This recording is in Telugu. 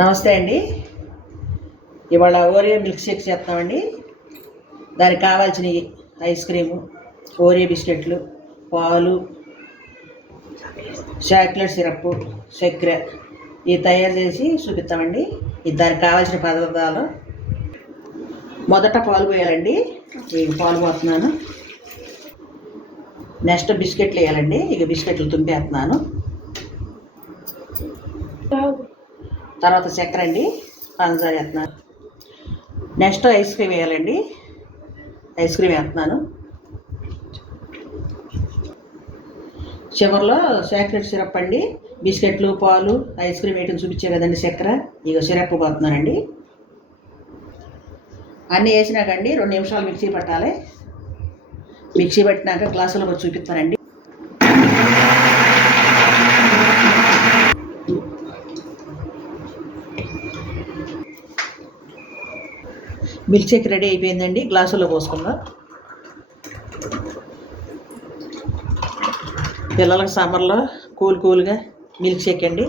నమస్తే అండి. ఇవాళ ఓరియో మిల్క్ షేక్ చేస్తామండి. దానికి కావాల్సిన ఐస్ క్రీము, ఓరియో బిస్కెట్లు, పాలు, చాక్లెట్ సిరప్, చక్కెర ఇవి తయారు చేసి చూపిస్తామండి. దానికి కావాల్సిన పదార్థాలు: మొదట పాలు పోయాలండి. ఇక పాలు పోతున్నాను. నెక్స్ట్ బిస్కెట్లు వేయాలండి. ఇక బిస్కెట్లు తుంపేస్తున్నాను. తర్వాత చక్కెర అండి, పంచదార వేస్తున్నాను. నెక్స్ట్ ఐస్ క్రీమ్ వేయాలండి. ఐస్ క్రీమ్ వేస్తున్నాను. చివరిలో చాక్లెట్ సిరప్ అండి. బిస్కెట్లు, పాలు, ఐస్ క్రీమ్ వేయటం చూపించే కదండి చక్కెర. ఇక సిరప్ పోతున్నానండి. అన్నీ వేసినాకండి 2 నిమిషాలు మిక్సీ పట్టాలి. మిక్సీ పట్టినాక గ్లాసులో చూపిస్తానండి. మిల్క్ షేక్ రెడీ అయిపోయిందండి. గ్లాసులో పోసుకుందాం. పిల్లలకు సమ్మర్లో కూల్గా మిల్క్ షేక్ అండి.